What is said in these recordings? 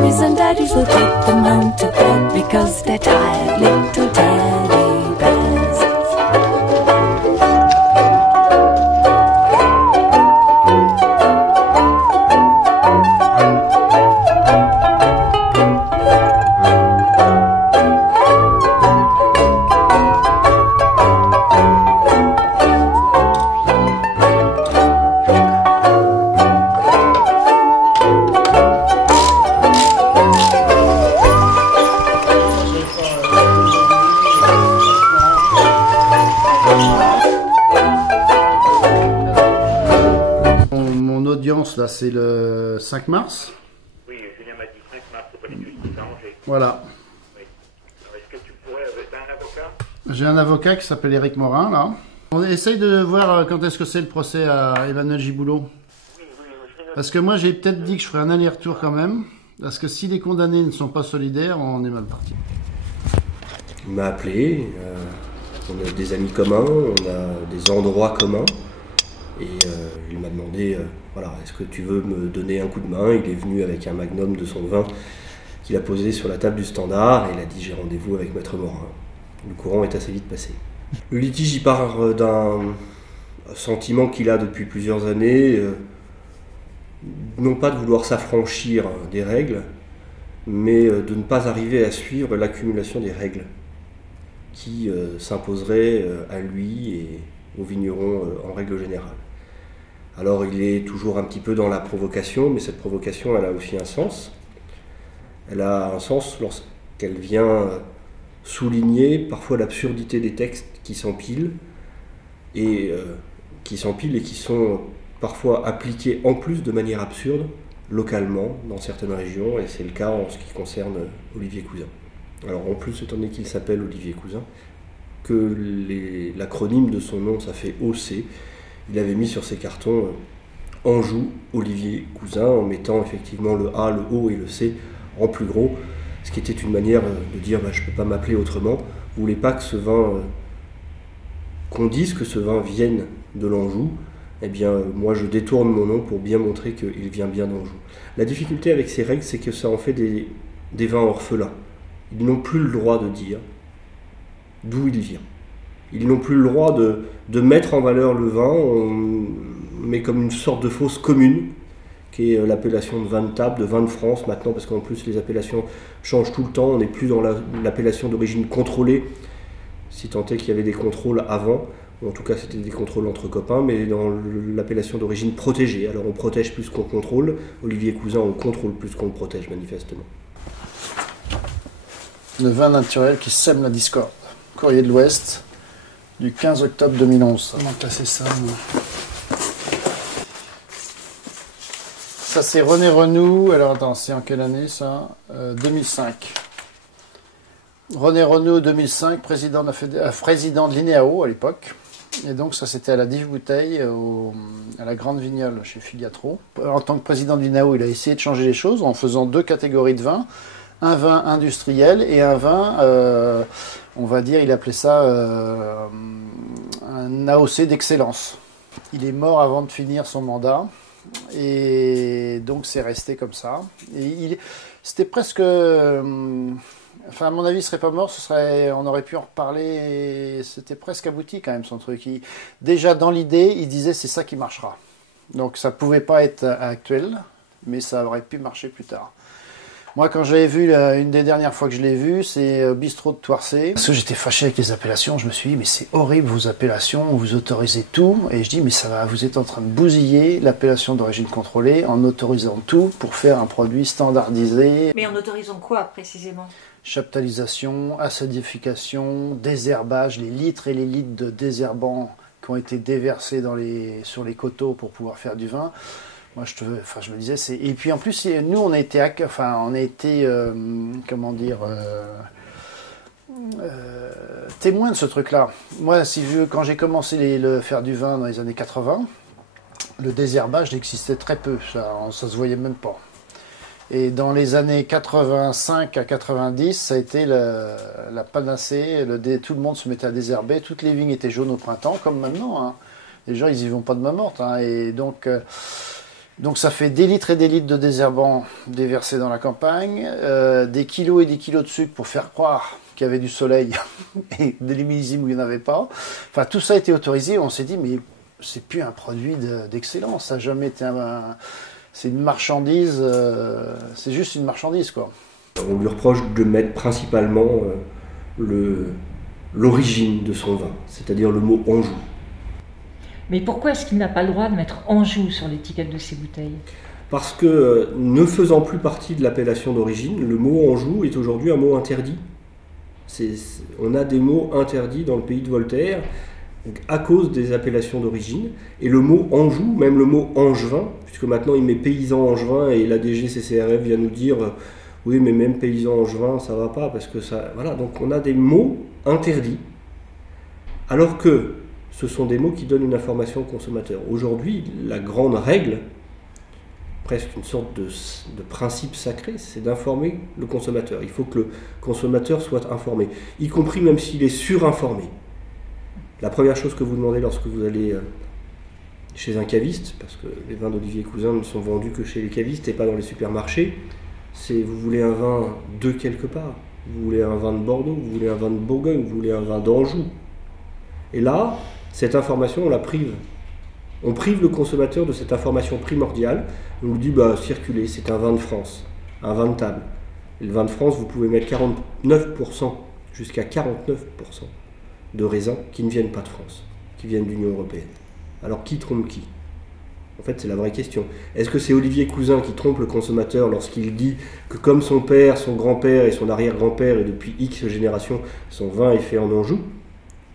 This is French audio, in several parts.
Mummies and daddies will take them home to bed because they're tired little teddy bears. Là, c'est le 5 mars. Oui, Julien m'a dit 5 mars, c'est pas les justices à Angers. Voilà. Oui. Alors, est-ce que tu pourrais... T'as un avocat? J'ai un avocat qui s'appelle Éric Morin, là. On essaye de voir quand est-ce que c'est le procès à Emmanuel Giboulot. Oui, Parce que moi, j'ai peut-être dit que je ferais un aller-retour quand même. Parce que si les condamnés ne sont pas solidaires, on est mal parti. Il m'a appelé. On a des amis communs, on a des endroits communs. Et il m'a demandé, voilà, est-ce que tu veux me donner un coup de main? Il est venu avec un magnum de son vin qu'il a posé sur la table du standard et il a dit j'ai rendez-vous avec Maître Morin. Le courant est assez vite passé. Le litige il part d'un sentiment qu'il a depuis plusieurs années, non pas de vouloir s'affranchir des règles, mais de ne pas arriver à suivre l'accumulation des règles qui s'imposeraient à lui et aux vignerons en règle générale. Alors il est toujours un petit peu dans la provocation, mais cette provocation elle a aussi un sens. Elle a un sens lorsqu'elle vient souligner parfois l'absurdité des textes qui s'empilent et qui sont parfois appliqués en plus de manière absurde localement dans certaines régions, et c'est le cas en ce qui concerne Olivier Cousin. Alors en plus, étant donné qu'il s'appelle Olivier Cousin, que l'acronyme de son nom ça fait OC, il avait mis sur ses cartons Anjou Olivier Cousin en mettant effectivement le A, le O et le C en plus gros, ce qui était une manière de dire je ne peux pas m'appeler autrement. Vous voulez pas que ce vin, qu'on dise que ce vin vienne de l'Anjou, eh bien moi je détourne mon nom pour bien montrer qu'il vient bien d'Anjou. La difficulté avec ces règles, c'est que ça en fait des vins orphelins. Ils n'ont plus le droit de dire d'où il vient. Ils n'ont plus le droit de mettre en valeur le vin, mais comme une sorte de fausse commune, qui est l'appellation de vin de table, de vin de France maintenant, parce qu'en plus les appellations changent tout le temps, on n'est plus dans l'appellation d'origine contrôlée, si tant est qu'il y avait des contrôles avant, ou en tout cas c'était des contrôles entre copains, mais dans l'appellation d'origine protégée. Alors on protège plus qu'on contrôle, Olivier Cousin on contrôle plus qu'on le protège manifestement. Le vin naturel qui sème la discorde. Courrier de l'Ouest, du 15 octobre 2011. Comment classer ça, moi? Ça c'est René Renoux. Alors attends, c'est en quelle année ça? 2005. René Renoux 2005, président de l'INEAO à l'époque. Et donc ça c'était à la Dive Bouteille, à la Grande Vignole chez Filiatro. En tant que président de l'INEAO, il a essayé de changer les choses en faisant deux catégories de vins. Un vin industriel et un vin, on va dire, il appelait ça un AOC d'excellence. Il est mort avant de finir son mandat et donc c'est resté comme ça. Et c'était presque, enfin à mon avis il serait pas mort, on aurait pu en reparler. C'était presque abouti quand même son truc. Déjà dans l'idée, il disait c'est ça qui marchera. Donc ça pouvait pas être actuel, mais ça aurait pu marcher plus tard. Moi, quand j'avais vu, une des dernières fois que je l'ai vu, c'est Bistrot de Toircé. Parce que j'étais fâché avec les appellations, je me suis dit, mais c'est horrible vos appellations, vous autorisez tout. Et je dis, mais ça va, vous êtes en train de bousiller l'appellation d'origine contrôlée en autorisant tout pour faire un produit standardisé. Mais en autorisant quoi précisément? Chaptalisation, acidification, désherbage, les litres et les litres de désherbants qui ont été déversés sur les coteaux pour pouvoir faire du vin. Moi, je me disais, et puis en plus, nous, on a été comment dire, témoins de ce truc-là. Moi, quand j'ai commencé le faire du vin dans les années 80, le désherbage existait très peu, ça se voyait même pas. Et dans les années 85 à 90, ça a été la panacée, tout le monde se mettait à désherber, toutes les vignes étaient jaunes au printemps, comme maintenant. Hein. Les gens, ils y vont pas de main morte. Hein, et donc... Donc ça fait des litres et des litres de désherbant déversés dans la campagne, des kilos et des kilos de sucre pour faire croire qu'il y avait du soleil et des millésimes où il n'y en avait pas. Enfin, tout ça a été autorisé. On s'est dit, mais c'est plus un produit d'excellence. Ça n'a jamais été c'est une marchandise. C'est juste une marchandise, quoi. On lui reproche de mettre principalement l'origine de son vin, c'est-à-dire le mot Anjou. Mais pourquoi est-ce qu'il n'a pas le droit de mettre Anjou sur l'étiquette de ses bouteilles? Parce que, ne faisant plus partie de l'appellation d'origine, le mot Anjou est aujourd'hui un mot interdit. On a des mots interdits dans le pays de Voltaire à cause des appellations d'origine. Et le mot Anjou, même le mot Angevin, puisque maintenant il met paysan angevin et la DGCCRF vient nous dire oui, mais même paysan angevin, ça va pas parce que ça. Voilà, donc on a des mots interdits, alors que ce sont des mots qui donnent une information au consommateur. Aujourd'hui, la grande règle, presque une sorte de principe sacré, c'est d'informer le consommateur. Il faut que le consommateur soit informé, y compris même s'il est surinformé. La première chose que vous demandez lorsque vous allez chez un caviste, parce que les vins d'Olivier Cousin ne sont vendus que chez les cavistes et pas dans les supermarchés, c'est vous voulez un vin de quelque part, vous voulez un vin de Bordeaux, vous voulez un vin de Bourgogne, vous voulez un vin d'Anjou. Et là, cette information, on la prive. On prive le consommateur de cette information primordiale. On lui dit, circulez, c'est un vin de France, un vin de table. Et le vin de France, vous pouvez mettre 49%, jusqu'à 49% de raisins qui ne viennent pas de France, qui viennent de l'Union européenne. Alors qui trompe qui? En fait, c'est la vraie question. Est-ce que c'est Olivier Cousin qui trompe le consommateur lorsqu'il dit que comme son père, son grand-père et son arrière-grand-père, et depuis X générations, son vin est fait en Anjou?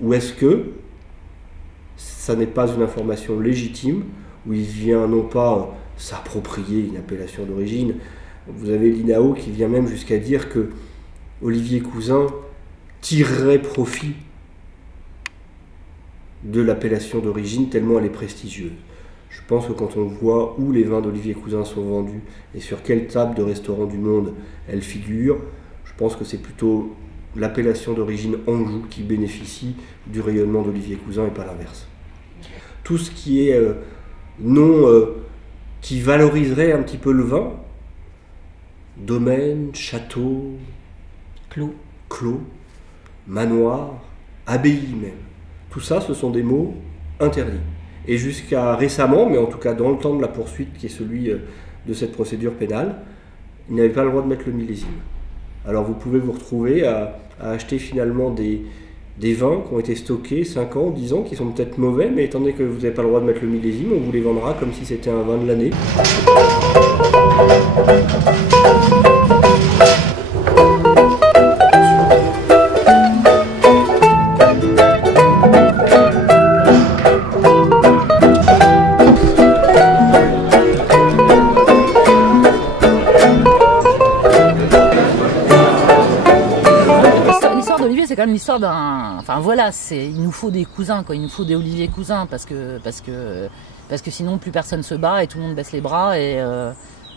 Ou est-ce que ça n'est pas une information légitime, où il vient non pas s'approprier une appellation d'origine? Vous avez l'INAO qui vient même jusqu'à dire que Olivier Cousin tirerait profit de l'appellation d'origine tellement elle est prestigieuse. Je pense que quand on voit où les vins d'Olivier Cousin sont vendus et sur quelle table de restaurant du monde elles figurent, je pense que c'est plutôt l'appellation d'origine Anjou qui bénéficie du rayonnement d'Olivier Cousin et pas l'inverse. Tout ce qui est qui valoriserait un petit peu le vin, domaine, château, clos, manoir, abbaye même, tout ça ce sont des mots interdits. Et jusqu'à récemment, mais en tout cas dans le temps de la poursuite qui est celui de cette procédure pénale, il n'avait pas le droit de mettre le millésime. Alors vous pouvez vous retrouver à acheter finalement des vins qui ont été stockés 5 ans, 10 ans, qui sont peut-être mauvais, mais étant donné que vous n'avez pas le droit de mettre le millésime, on vous les vendra comme si c'était un vin de l'année. C'est quand même l'histoire d'un... Enfin voilà, il nous faut des cousins, quoi. Il nous faut des Olivier Cousin parce que sinon plus personne se bat et tout le monde baisse les bras et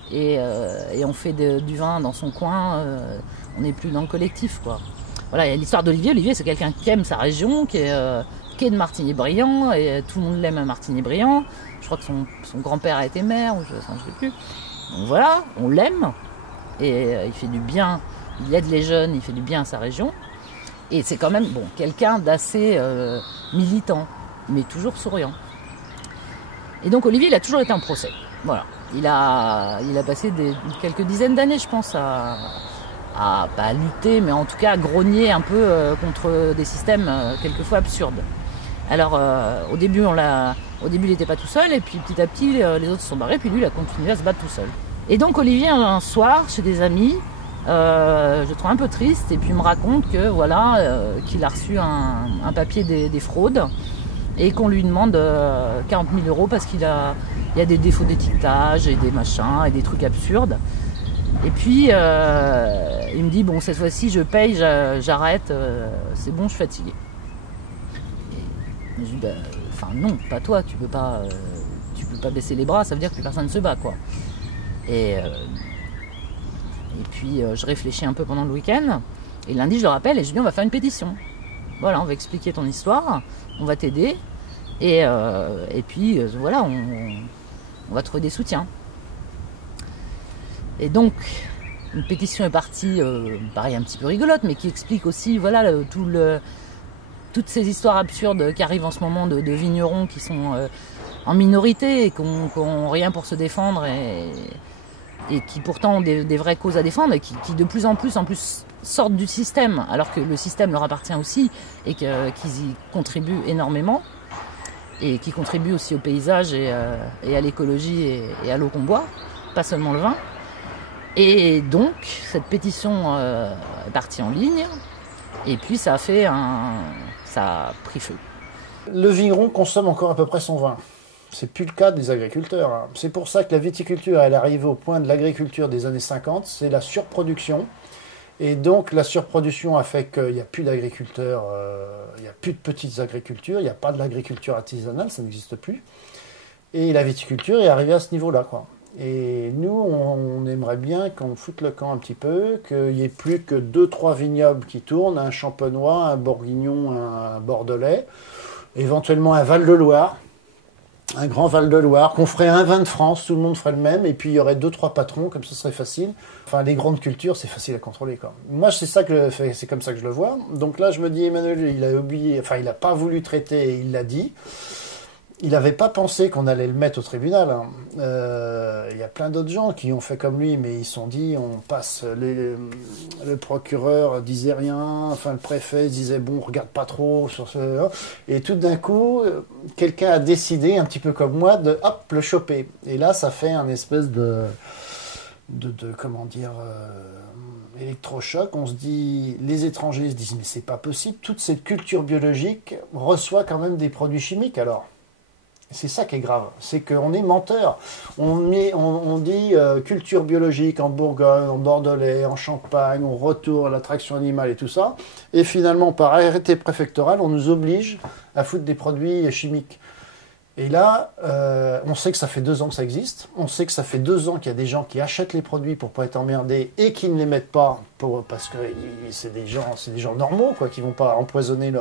on fait du vin dans son coin. On n'est plus dans le collectif, quoi. Voilà, il y a l'histoire d'Olivier. Olivier, c'est quelqu'un qui aime sa région, qui est de Martigny-Briand et tout le monde l'aime à Martigny-Briand. Je crois que son grand-père a été maire, ou je sais plus. Donc voilà, on l'aime et il fait du bien. Il aide les jeunes, il fait du bien à sa région. Et c'est quand même quelqu'un d'assez militant, mais toujours souriant. Et donc Olivier, il a toujours été en procès. Voilà. Il a passé quelques dizaines d'années, je pense, à pas lutter, mais en tout cas à grogner un peu contre des systèmes quelquefois absurdes. Alors au début, il n'était pas tout seul, et puis petit à petit, les autres se sont barrés, puis lui, il a continué à se battre tout seul. Et donc Olivier, un soir, chez des amis, je le trouve un peu triste et puis il me raconte que qu'il a reçu un papier des fraudes et qu'on lui demande 40 000 € parce qu'il y a des défauts d'étiquetage et des machins et des trucs absurdes. Et puis il me dit cette fois-ci je paye, j'arrête, c'est bon, je suis fatigué. Et je lui dis non, pas toi, tu peux pas baisser les bras, ça veut dire que plus personne ne se bat, quoi. Et puis je réfléchis un peu pendant le week-end, et lundi je le rappelle et je lui dis on va faire une pétition. Voilà, on va expliquer ton histoire, on va t'aider, et puis voilà, on va trouver des soutiens. Et donc, une pétition est partie, pareil, un petit peu rigolote, mais qui explique aussi, voilà, toutes ces histoires absurdes qui arrivent en ce moment de vignerons qui sont en minorité et qui n'ont rien pour se défendre et qui pourtant ont des vraies causes à défendre et qui de plus en plus sortent du système, alors que le système leur appartient aussi et qu'ils y contribuent énormément et qui contribuent aussi au paysage et à l'écologie et à l'eau qu'on boit, pas seulement le vin. Et donc, cette pétition est partie en ligne et puis ça a pris feu. Le vigneron consomme encore à peu près son vin. C'est plus le cas des agriculteurs, hein. C'est pour ça que la viticulture, elle est arrivée au point de l'agriculture des années 50, c'est la surproduction. Et donc la surproduction a fait qu'il n'y a plus d'agriculteurs, il n'y a plus de petites agricultures, il n'y a pas de l'agriculture artisanale, ça n'existe plus. Et la viticulture est arrivée à ce niveau-là, quoi. Et nous, on aimerait bien qu'on foute le camp un petit peu, qu'il n'y ait plus que 2-3 vignobles qui tournent, un champenois, un bourguignon, un bordelais, éventuellement un Val-de-Loire, un grand Val-de-Loire, qu'on ferait un vin de France, tout le monde ferait le même, et puis il y aurait 2-3 patrons, comme ça serait facile. Enfin, les grandes cultures, c'est facile à contrôler, quoi. Moi, c'est comme ça que je le vois. Donc là, je me dis, Emmanuel, il a oublié, enfin, il n'a pas voulu traiter, et il l'a dit. Il n'avait pas pensé qu'on allait le mettre au tribunal, hein. Il y a plein d'autres gens qui ont fait comme lui, mais ils se sont dit, on passe. Le procureur disait rien, enfin le préfet disait bon, regarde pas trop sur ce. Et tout d'un coup, quelqu'un a décidé, un petit peu comme moi, de hop le choper. Et là, ça fait un espèce de comment dire. Électrochoc, on se dit, les étrangers se disent mais c'est pas possible, toute cette culture biologique reçoit quand même des produits chimiques alors. C'est ça qui est grave, c'est qu'on est menteur. On dit culture biologique en Bourgogne, en Bordelais, en Champagne, on retourne à l'attraction animale et tout ça. Et finalement, par arrêté préfectoral, on nous oblige à foutre des produits chimiques. Et là, on sait que ça fait 2 ans que ça existe. On sait que ça fait 2 ans qu'il y a des gens qui achètent les produits pour pas être emmerdés et qui ne les mettent pas parce que c'est des gens normaux, quoi, qui vont pas empoisonner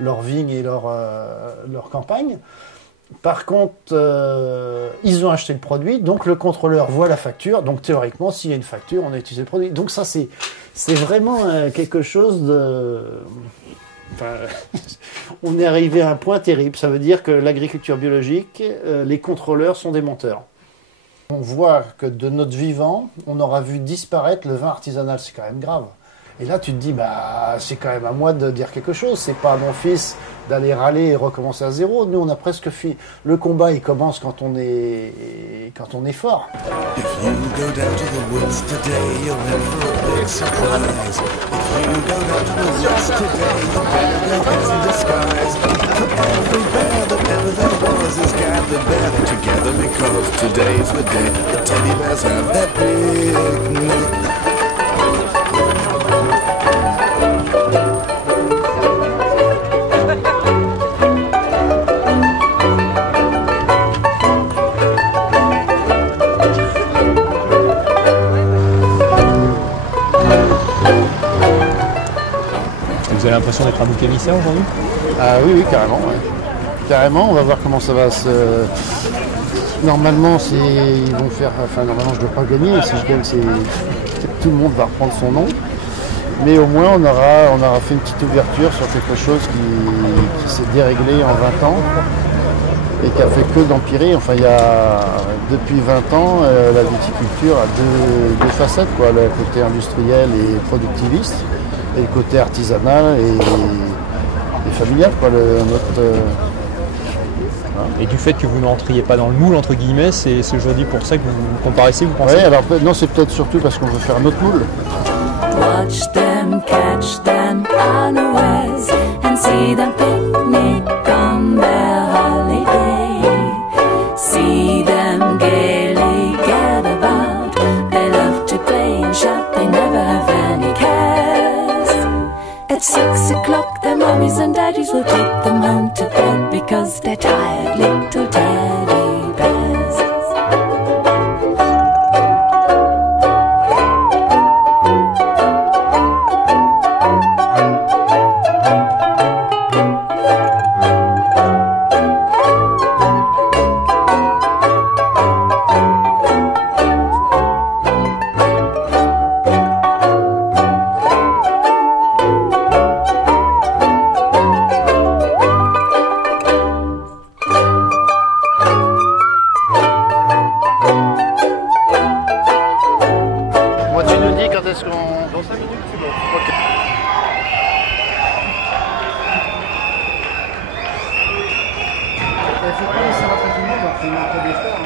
leur vigne et leur campagne. Par contre, ils ont acheté le produit, donc le contrôleur voit la facture. Donc théoriquement, s'il y a une facture, on a utilisé le produit. Donc ça, c'est vraiment quelque chose de... Enfin, on est arrivé à un point terrible. Ça veut dire que l'agriculture biologique, les contrôleurs sont des menteurs. On voit que de notre vivant, on aura vu disparaître le vin artisanal. C'est quand même grave. Et là, tu te dis, bah, c'est quand même à moi de dire quelque chose. C'est pas à mon fils d'aller râler et recommencer à zéro. Nous, on a presque fini. Le combat, il commence quand on est fort. If you go down to the woods today, you'll in for a big surprise. If you go down to the woods today, you better go in disguise. For every bear that ever there was is gathered there together because today's the day the teddy bears have their picnic. Vous avez l'impression d'être un bouc émissaire aujourd'hui ? Ah oui, carrément. Ouais. Carrément, on va voir comment ça va se... Normalement, ils vont faire... Enfin, normalement, je ne dois pas gagner. Si je gagne, tout le monde va reprendre son nom. Mais au moins, on aura fait une petite ouverture sur quelque chose qui s'est déréglé en 20 ans et qui a fait que d'empirer. Enfin, depuis 20 ans, la viticulture a deux facettes, quoi. Le côté industriel et productiviste. Et le côté artisanal et familial, quoi, voilà. Et du fait que vous n'entriez pas dans le moule, entre guillemets, c'est aujourd'hui pour ça que vous comparaissez, vous pensez ? Oui, alors non, c'est peut-être surtout parce qu'on veut faire un autre moule. Watch them, catch them unawares, and see them picnic on their holiday. See them gaily get about, they love to play and shout, they never have any cares. At 6 o'clock their mummies and daddies will take them home to bed because they're tired little teddy bears. C'est une entrée des stars.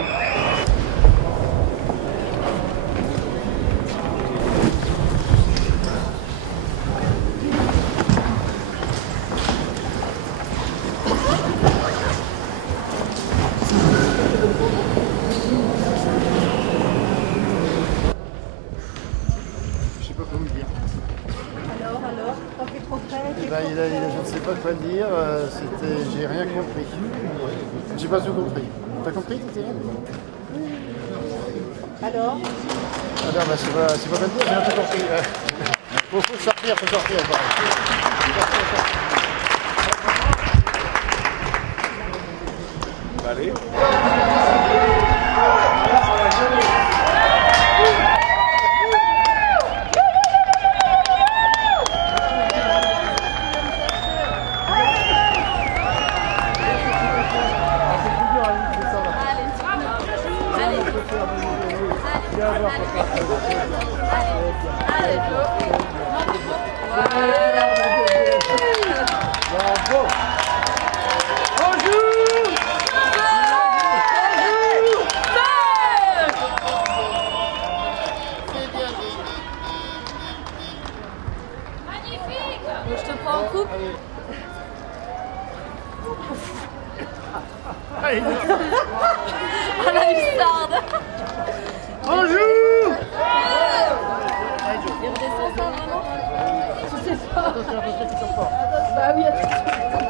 Je sais pas comment le dire. Alors, t'as fait trop frais? Eh ben, je ne sais pas quoi dire, j'ai rien compris. J'ai pas tout compris. T'as compris, Titiane? Alors? Alors, bah, c'est pas quoi dire, j'ai un peu compris. Faut sortir. Allez. Je te prends en coupe. Ah la hussarde. Bonjour. Il redescend ça vraiment? Je sais pas. Attention, Bah oui, attention.